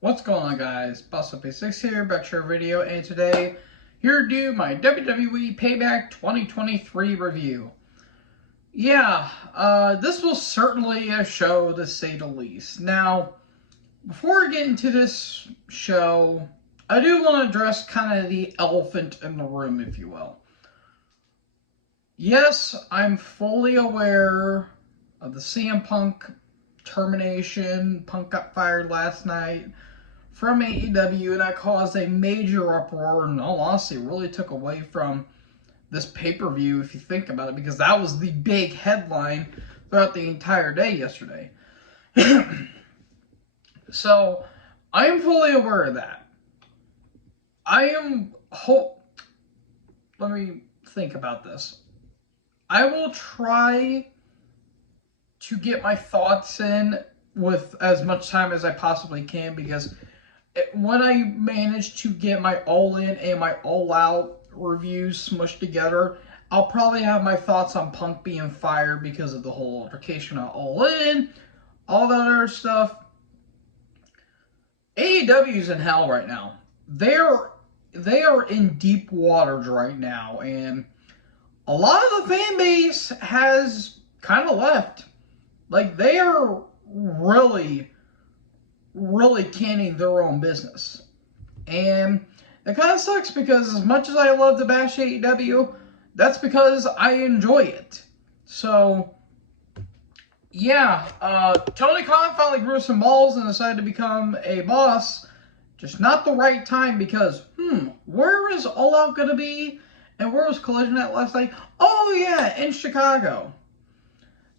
What's going on, guys? BustUp86 here, back to your video, and today, here to do my WWE Payback 2023 review. Yeah, this was certainly a show, to say the least. Now, before we get into this show, I do want to address kind of the elephant in the room, if you will. Yes, I'm fully aware of the CM Punk termination. Punk got fired last night from AEW, and that caused a major uproar, and in all honesty, really took away from this pay-per-view, if you think about it, because that was the big headline throughout the entire day yesterday. So, I am fully aware of that. Let me think about this. I will try to get my thoughts in with as much time as I possibly can, because when I manage to get my all-in and my all-out reviews smushed together, I'll probably have my thoughts on Punk being fired because of the whole altercation on all-in, all that other stuff. AEW's in hell right now. They are in deep waters right now, and a lot of the fan base has kind of left. Like, they are really canning their own business. And it kind of sucks, because as much as I love to bash AEW, that's because I enjoy it. So, yeah, Tony Khan finally grew some balls and decided to become a boss. Just not the right time, because, where is All Out going to be? And where was Collision at last night? Oh, yeah, in Chicago.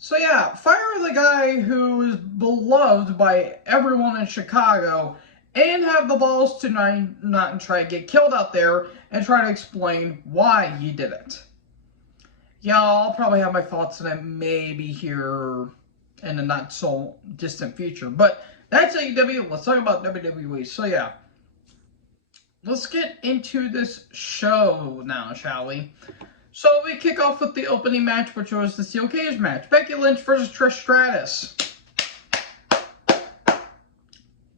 So yeah, fire the guy who is beloved by everyone in Chicago, and have the balls to not try to get killed out there and try to explain why he did it. Yeah, I'll probably have my thoughts on it maybe here in the not so distant future. But that's AEW. Let's talk about WWE. So yeah, let's get into this show now, shall we? So we kick off with the opening match, which was the steel cage match. Becky Lynch versus Trish Stratus.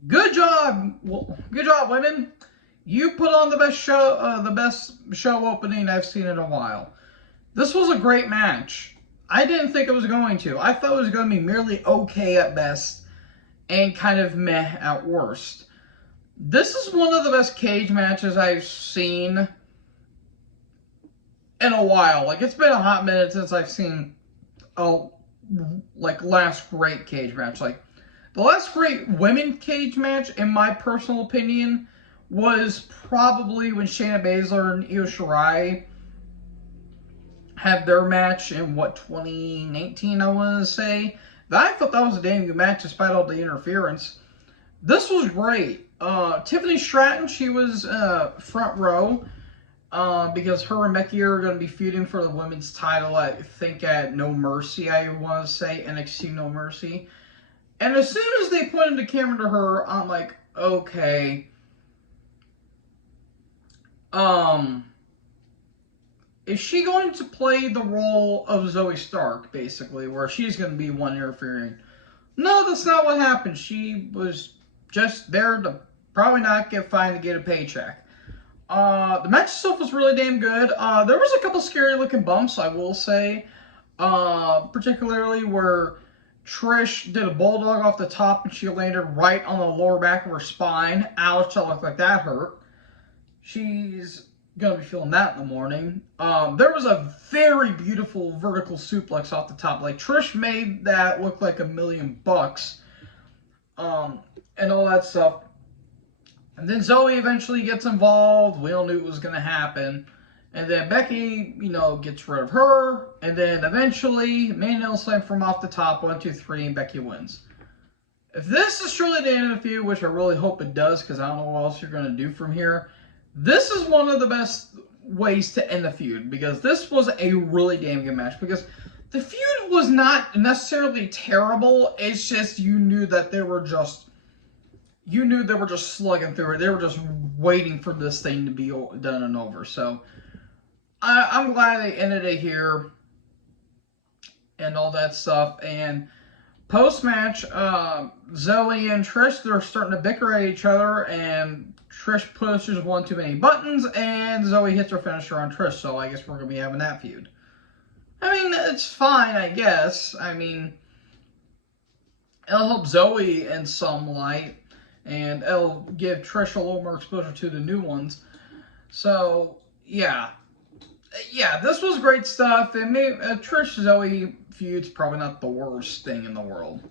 Good job, women. You put on the best show opening I've seen in a while. This was a great match. I didn't think it was going to. I thought it was going to be merely okay at best and kind of meh at worst. This is one of the best cage matches I've seen in a while. Like, it's been a hot minute since I've seen last great cage match. Like, the last great women cage match, in my personal opinion, was probably when Shayna Baszler and Io Shirai had their match in, 2019, I want to say. I thought that was a damn good match despite all the interference. This was great. Tiffany Stratton, she was front row. Because her and Becky are going to be feuding for the women's title, I think, at No Mercy, I want to say, NXT No Mercy. And as soon as they pointed the camera to her, I'm like, okay. Is she going to play the role of Zoe Stark, basically, where she's going to be one interfering? No, that's not what happened. She was just there to probably not get fined to get a paycheck. The match itself was really damn good. There was a couple scary looking bumps, I will say. Particularly where Trish did a bulldog off the top and she landed right on the lower back of her spine. Ouch, that looked like that hurt. She's gonna be feeling that in the morning. There was a very beautiful vertical suplex off the top. Like, Trish made that look like $1,000,000. And all that stuff. And then Zoe eventually gets involved. We all knew it was going to happen. And then Becky, gets rid of her. And then eventually, main slam from off the top, 1, 2, 3, and Becky wins. If this is truly the end of the feud, which I really hope it does, because I don't know what else you're going to do from here, this is one of the best ways to end the feud, because this was a really damn good match. Because the feud was not necessarily terrible. It's just you knew that they were just slugging through it. They were just waiting for this thing to be done and over. So, I'm glad they ended it here and all that stuff. And Post-match, Zoe and Trish, they're starting to bicker at each other, and Trish pushes one too many buttons, and Zoe hits her finisher on Trish, so I guess we're going to be having that feud. I mean, it's fine, I guess. I mean, it'll help Zoe in some light, and it'll give Trish a little more exposure to the new ones. So, yeah. Yeah, this was great stuff. And maybe Trish-Zoe feud's probably not the worst thing in the world.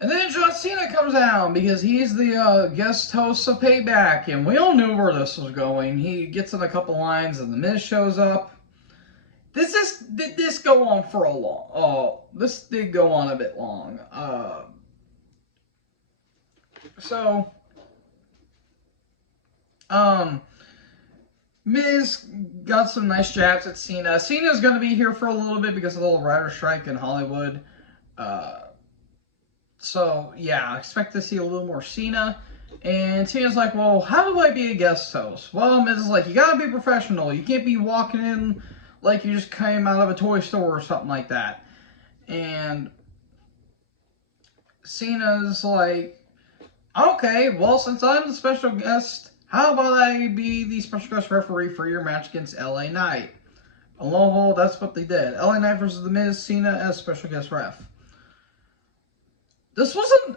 And then John Cena comes down because he's the guest host of Payback, and we all knew where this was going. He gets in a couple lines, and The Miz shows up. Did this go on for a long? This did go on a bit long. Miz got some nice jabs at Cena. Cena's going to be here for a little bit because of the little writer strike in Hollywood. So, yeah, I expect to see a little more Cena. And Cena's like, well, how do I be a guest host? Well, Miz is like, you got to be professional. You can't be walking in like you just came out of a toy store or something like that. And Cena's like, okay, well, since I'm the special guest, how about I be the special guest referee for your match against LA Knight? And lo and behold, that's what they did. LA Knight versus The Miz, Cena as special guest ref. This wasn't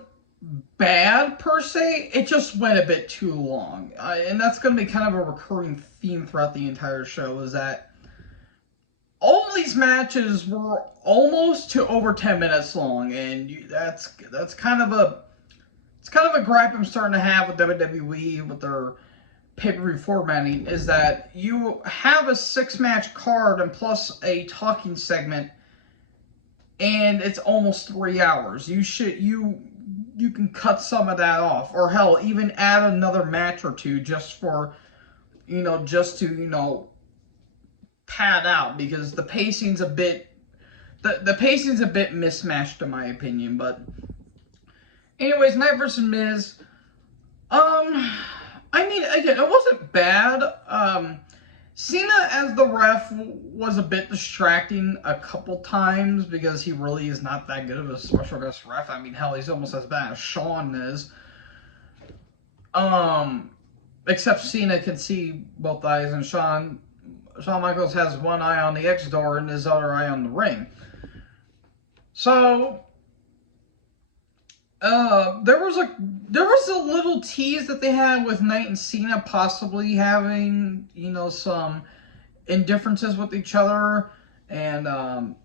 bad, per se. It just went a bit too long. And that's going to be kind of a recurring theme throughout the entire show, is that all of these matches were almost to over 10 minutes long. And that's kind of a... It's kind of a gripe I'm starting to have with WWE with their pay-per-view formatting, is that you have a 6-match card and plus a talking segment, and it's almost 3 hours. You can cut some of that off, or hell, even add another match or two just for, just to, pad out, because the pacing's a bit, the pacing's a bit mismatched in my opinion, but anyways, Knight versus Miz. I mean, again, it wasn't bad. Cena as the ref was a bit distracting a couple times because he really is not that good of a special guest ref. I mean, hell, he's almost as bad as Shawn is. Except Cena can see both eyes, and Shawn Michaels has one eye on the X door and his other eye on the ring. So there was a little tease that they had with Knight and Cena possibly having, some indifferences with each other, and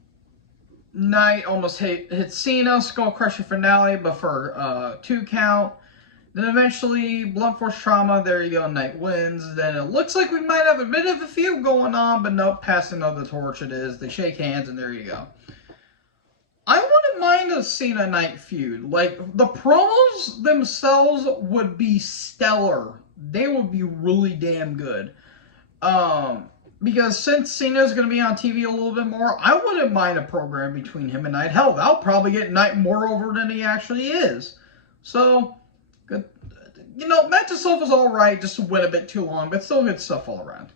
Knight almost hit Cena, skull crusher finale, but for 2 count. Then eventually, blunt force trauma, there you go, Knight wins. Then it looks like we might have a bit of a feud going on, but nope, passing of the torch it is. They shake hands, and there you go. I wouldn't mind a Cena Knight feud. Like, the promos themselves would be stellar. They would be really damn good. Because since Cena's going to be on TV a little bit more, I wouldn't mind a program between him and Knight. Hell, I'll probably get Knight more over than he actually is. So, good. Match itself was alright, just went a bit too long, but still good stuff all around.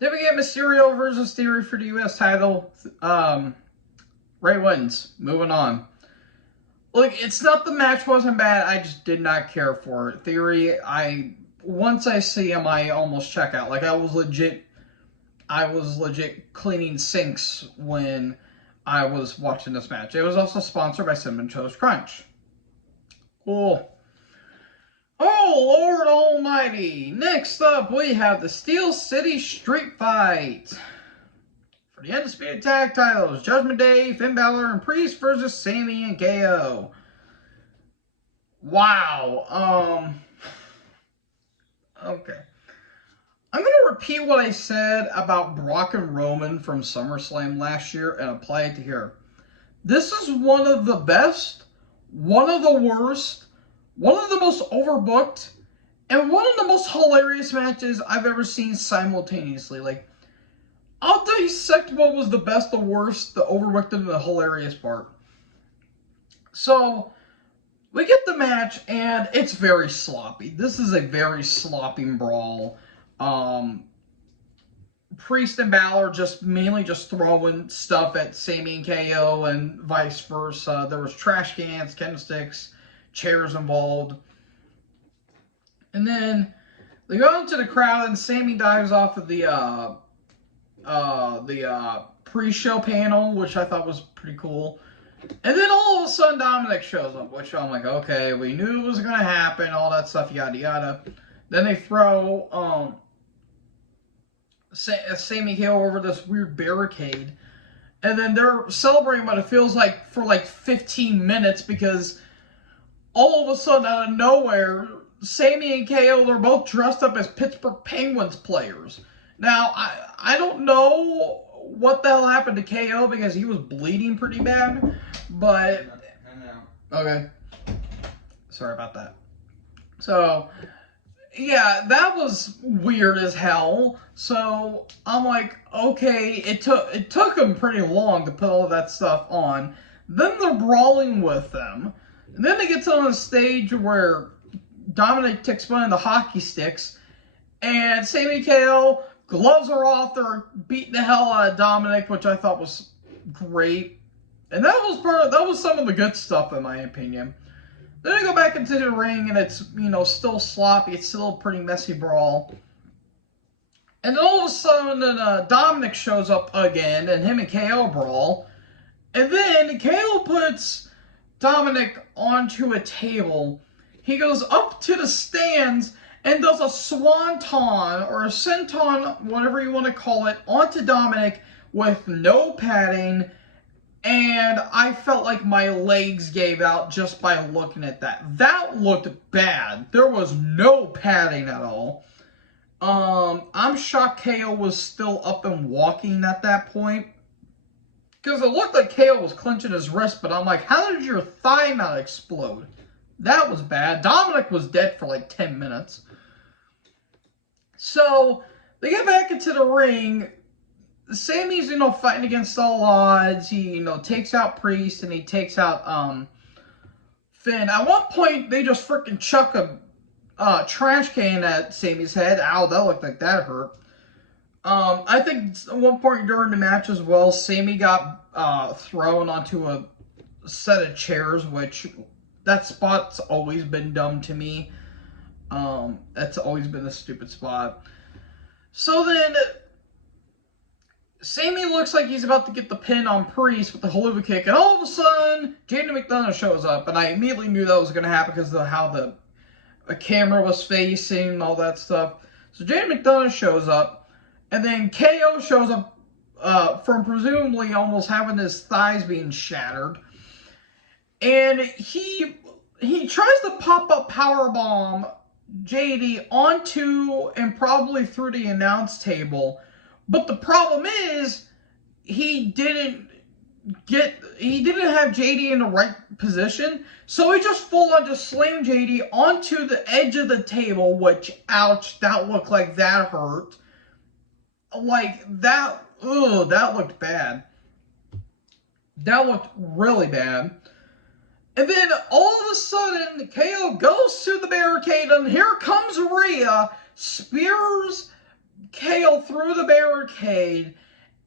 Then we get Mysterio versus Theory for the U.S. title. Ray wins. Moving on. Look, it's not the match wasn't bad. I just did not care for it. Theory, once I see him, I almost check out. Like, I was legit cleaning sinks when I was watching this match. It was also sponsored by Cinnamon Toast Crunch. Cool. Oh, Lord Almighty. Next up, we have the Steel City Street Fight. For the Undisputed Tag Titles, Judgment Day, Finn Balor, and Priest versus Sami and KO. Wow. Okay. I'm going to repeat what I said about Brock and Roman from SummerSlam last year and apply it to here. This is one of the best, one of the worst, one of the most overbooked, and one of the most hilarious matches I've ever seen simultaneously. Like, I'll dissect what was the best, the worst, the overbooked, and the hilarious part. So, we get the match, and it's very sloppy. This is a very sloppy brawl. Priest and Balor just mainly just throwing stuff at Sami and KO and vice versa. There was trash cans, candlesticks, chairs involved. And then they go into the crowd and Sami dives off of the pre-show panel, which I thought was pretty cool. And then all of a sudden Dominic shows up, which I'm like, okay, we knew it was going to happen, all that stuff, yada yada. Then they throw Sami KO over this weird barricade. And then they're celebrating what it feels like for like 15 minutes because all of a sudden out of nowhere, Sami and KO, they're both dressed up as Pittsburgh Penguins players. Now, I don't know what the hell happened to KO because he was bleeding pretty bad, but... Okay. Sorry about that. So, yeah, that was weird as hell. So, I'm like, okay, it took them pretty long to put all that stuff on. Then they're brawling with them. And then they get to on a stage where Dominic takes one of the hockey sticks, and Sami KO, gloves are off, they're beating the hell out of Dominic, which I thought was great. And that was some of the good stuff in my opinion. Then I go back into the ring and it's, still sloppy, it's still a pretty messy brawl. And then all of a sudden Dominic shows up again and him and KO brawl. And then KO puts Dominic onto a table. He goes up to the stands and does a swanton or a senton, whatever you want to call it, onto Dominic with no padding. And I felt like my legs gave out just by looking at that. That looked bad. There was no padding at all. I'm shocked KO was still up and walking at that point. Because it looked like KO was clenching his wrist, but I'm like, how did your thigh not explode? That was bad. Dominic was dead for like 10 minutes. So, they get back into the ring. Sami's, fighting against all odds. He, takes out Priest and he takes out, Finn. At one point, they just freaking chuck a trash can at Sami's head. Ow, that looked like that hurt. I think at one point during the match as well, Sami got thrown onto a set of chairs, which that spot's always been dumb to me. That's always been a stupid spot. So then, Sami looks like he's about to get the pin on Priest with the haluva kick, and all of a sudden, Jaden McDonough shows up, and I immediately knew that was going to happen because of how the camera was facing and all that stuff. So Jaden McDonough shows up, and then KO shows up from presumably almost having his thighs being shattered, and he tries to pop up powerbomb JD onto and probably through the announce table. But the problem is, he didn't have JD in the right position, so he just full on just slammed JD onto the edge of the table, which, ouch, that looked like that hurt. Like, that looked bad. That looked really bad. And then, all of a sudden, KO goes to the barricade, and here comes Rhea, spears KO through the barricade,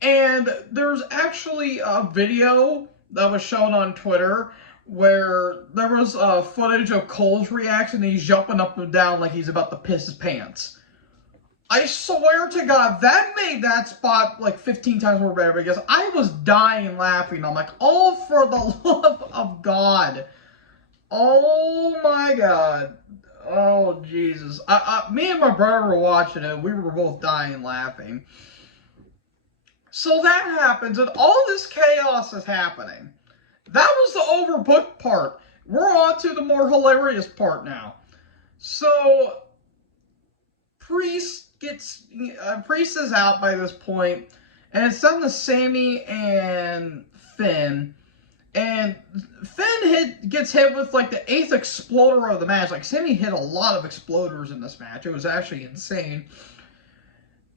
and there's actually a video that was shown on Twitter where there was footage of Cole's reaction, and he's jumping up and down like he's about to piss his pants. I swear to God, that made that spot like 15 times more better because I was dying laughing. I'm like, oh, for the love of God. Oh my God. Oh, Jesus. Me and my brother were watching it. We were both dying laughing. So that happens, and all this chaos is happening. That was the overbooked part. We're on to the more hilarious part now. So, Priest is out by this point, and it's down to Sami and Finn. And Finn gets hit with like the 8th exploder of the match. Like, Sami hit a lot of exploders in this match. It was actually insane.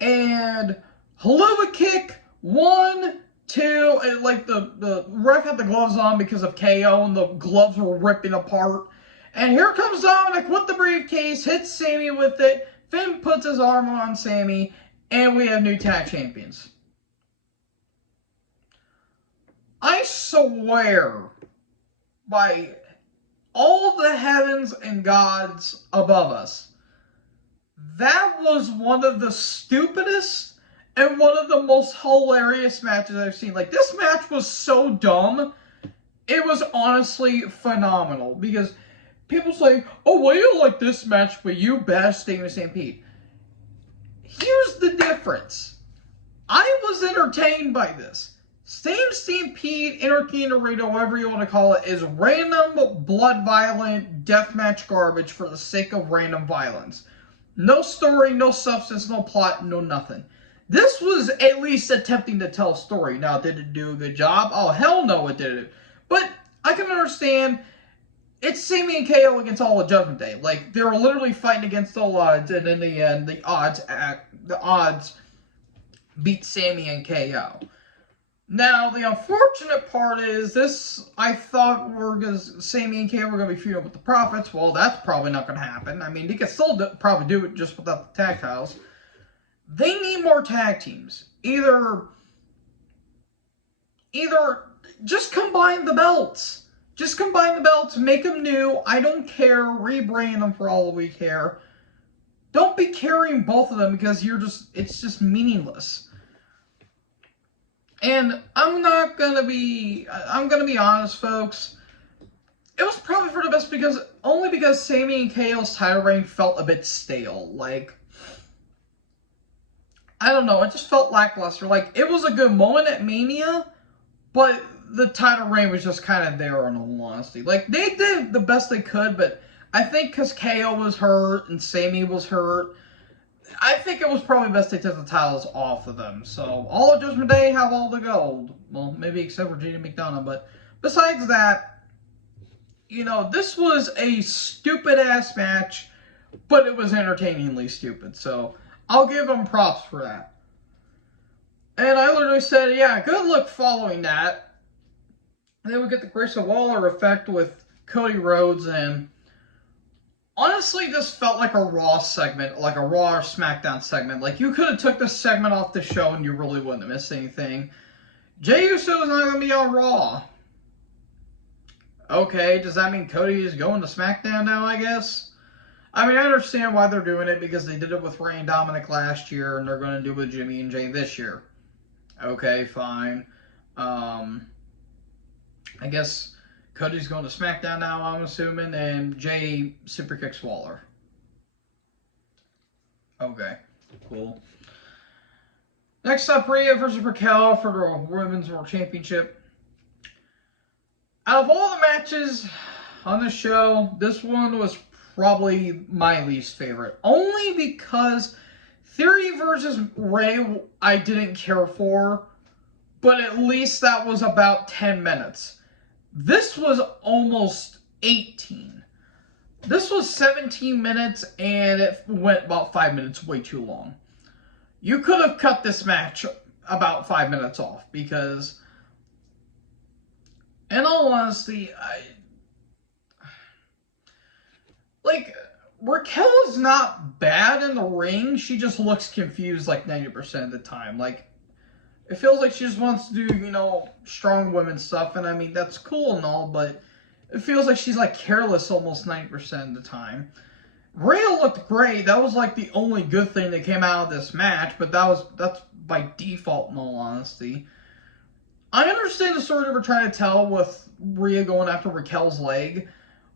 And haluva kick, 1, 2, and like the ref had the gloves on because of KO, and the gloves were ripping apart. And here comes Dominic with the briefcase, hits Sami with it. Finn puts his arm on Sami, and we have new tag champions. I swear by all the heavens and gods above us, that was one of the stupidest and one of the most hilarious matches I've seen. Like, this match was so dumb, it was honestly phenomenal. Because people say, oh, well, you like this match, but you bash Sting and Stampede. Here's the difference. I was entertained by this. Sting Stampede, Anarchy in Arena, whatever you want to call it, is random, blood-violent, deathmatch garbage for the sake of random violence. No story, no substance, no plot, no nothing. This was at least attempting to tell a story. Now, did it do a good job? Oh, hell no, it didn't. But I can understand it's Sami and KO against all of Judgment Day. Like, they were literally fighting against all odds, and in the end, the odds beat Sami and KO. Now, the unfortunate part is this, I thought Sami and KO were going to be feuding with the Profits. Well, that's probably not going to happen. I mean, they could still probably do it just without the tag titles. They need more tag teams. Either just combine the belts. Just combine the belts, make them new. I don't care. Rebrand them for all we care. Don't be carrying both of them because it's just meaningless. And I'm gonna be honest, folks. It was probably for the best only because Sami and KO's title reign felt a bit stale. Like, I don't know, it just felt lackluster. Like, it was a good moment at Mania, but the title reign was just kind of there, in all honesty. Like, they did the best they could, but I think because KO was hurt and Sami was hurt, I think it was probably best they took the titles off of them. So, all of Judgment Day have all the gold. Well, maybe except for Gina McDonough, but besides that, you know, this was a stupid-ass match, but it was entertainingly stupid. So, I'll give them props for that. And I literally said, yeah, good luck following that. And then we get the Grayson Waller effect with Cody Rhodes, and honestly, this felt like a Raw segment, like a Raw or SmackDown segment. Like, you could have took this segment off the show and you really wouldn't have missed anything. Jey Uso is not going to be on Raw. Okay, does that mean Cody is going to SmackDown now, I guess? I mean, I understand why they're doing it, because they did it with Rey and Dominic last year, and they're going to do it with Jimmy and Jey this year. Okay, fine. I guess Cody's going to SmackDown now, I'm assuming, and Jey super kicks Waller. Okay, cool. Next up, Rhea versus Raquel for the Women's World Championship. Out of all the matches on the show, this one was probably my least favorite. Only because Theory versus Rey I didn't care for, but at least that was about 10 minutes. This was almost 18. This was 17 minutes, and it went about 5 minutes way too long. You could have cut this match about 5 minutes off, because, in all honesty, Raquel is not bad in the ring. She just looks confused like 90% of the time. Like, it feels like she just wants to do, you know, strong women stuff. And I mean, that's cool and all, but it feels like she's like careless almost 90% of the time. Rhea looked great. That was like the only good thing that came out of this match, but that's by default, in all honesty. I understand the story they were trying to tell with Rhea going after Raquel's leg,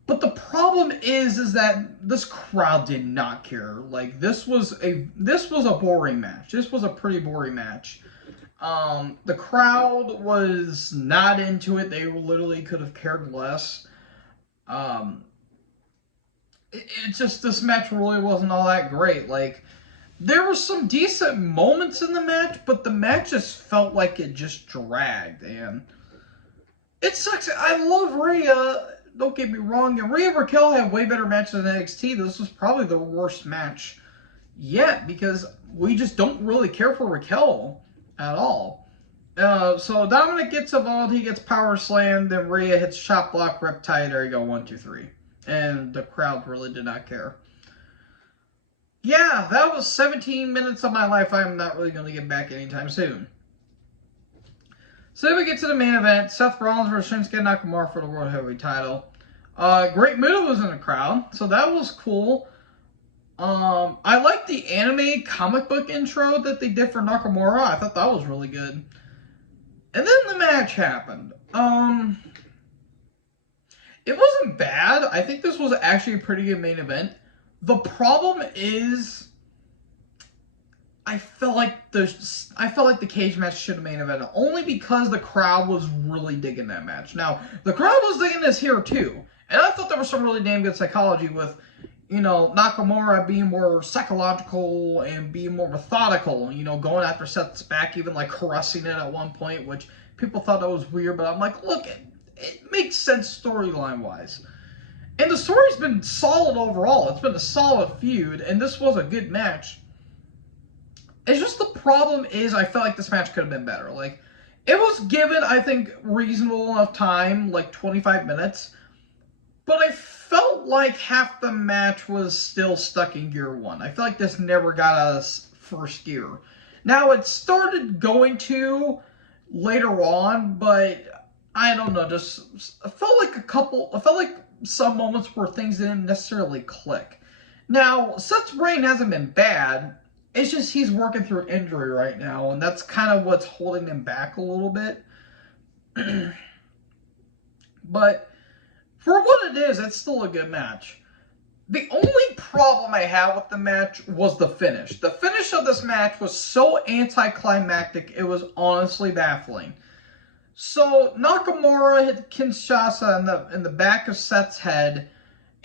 but the problem is that this crowd did not care. Like, this was a boring match. This was a pretty boring match. The crowd was not into it. They literally could have cared less. It's just, this match really wasn't all that great. Like, there were some decent moments in the match, but the match just felt like it just dragged, and it sucks. I love Rhea, don't get me wrong, and Rhea and Raquel had way better matches in NXT. This was probably the worst match yet, because we just don't really care for Raquel at all. So Dominic gets involved, he gets power slammed, then Rhea hits chop block, Riptide, there you go, 1, 2, 3. And the crowd really did not care. yeah, that was 17 minutes of my life I'm not really going to get back anytime soon. So then we get to the main event. Seth Rollins versus Shinsuke Nakamura for the World Heavyweight title. Great Muta was in the crowd, so that was cool. I like the anime comic book intro that they did for Nakamura. I thought that was really good. And then the match happened. It wasn't bad. I think this was actually a pretty good main event. The problem is, I felt like the cage match should have main evented only because the crowd was really digging that match. Now, the crowd was digging this here too. And I thought there was some really damn good psychology with, you know, Nakamura being more psychological and being more methodical, you know, going after Seth's back, even like caressing it at one point, which people thought that was weird, but I'm like, look, it makes sense storyline-wise. And the story's been solid overall. It's been a solid feud, and this was a good match. It's just the problem is I felt like this match could have been better. Like, it was given, I think, reasonable enough time, like 25 minutes, but I felt like half the match was still stuck in gear 1. I feel like this never got out of first gear. Now, it started going to later on, but I don't know, just I felt like some moments where things didn't necessarily click. Now, Seth's reign hasn't been bad. It's just he's working through injury right now, and that's kind of what's holding him back a little bit. But for what it is, it's still a good match. The only problem I had with the match was the finish. The finish of this match was so anticlimactic, it was honestly baffling. So Nakamura hit Kinshasa in the back of Seth's head,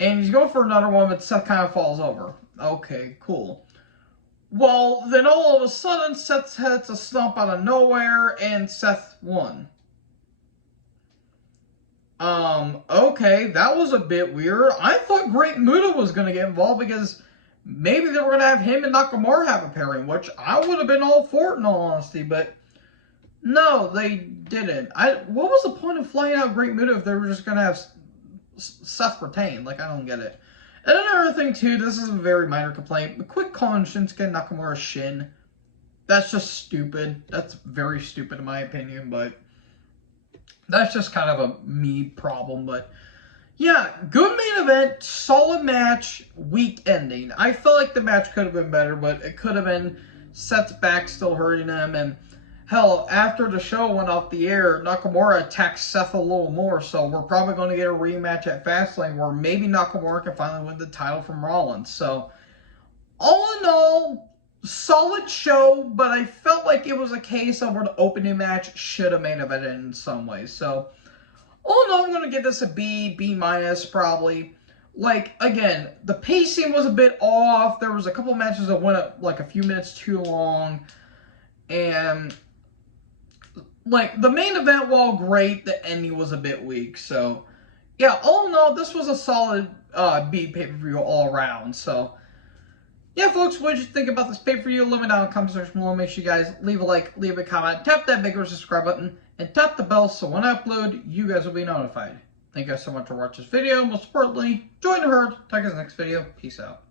and he's going for another one, but Seth kind of falls over. Okay, cool. Well, then all of a sudden, Seth hits a stomp out of nowhere, and Seth won. Okay, that was a bit weird. I thought Great Muta was going to get involved because maybe they were going to have him and Nakamura have a pairing, which I would have been all for it in all honesty, but no, they didn't. What was the point of flying out Great Muta if they were just going to have Seth retain? Like, I don't get it. And another thing, too, this is a very minor complaint, but quit calling Shinsuke Nakamura Shin. That's just stupid. That's very stupid in my opinion, but that's just kind of a me problem. But yeah, good main event, solid match, weak ending. I felt like the match could have been better, but it could have been Seth's back still hurting him, and hell, after the show went off the air, Nakamura attacked Seth a little more, so we're probably going to get a rematch at Fastlane where maybe Nakamura can finally win the title from Rollins. So, all in all, solid show, but I felt like it was a case of where the opening match should have main evented in some ways. So, all in all, I'm going to give this a B, B minus probably. Like, again, the pacing was a bit off. There was a couple matches that went like a few minutes too long. And like, the main event, while great, the ending was a bit weak. So, yeah, all in all, this was a solid B pay-per-view all around. So, yeah, folks, what did you think about this pay-per-view? Let me know in the comment section below. Make sure you guys leave a like, leave a comment, tap that big subscribe button, and tap the bell so when I upload, you guys will be notified. Thank you guys so much for watching this video. Most importantly, join the herd. Talk to you in the next video. Peace out.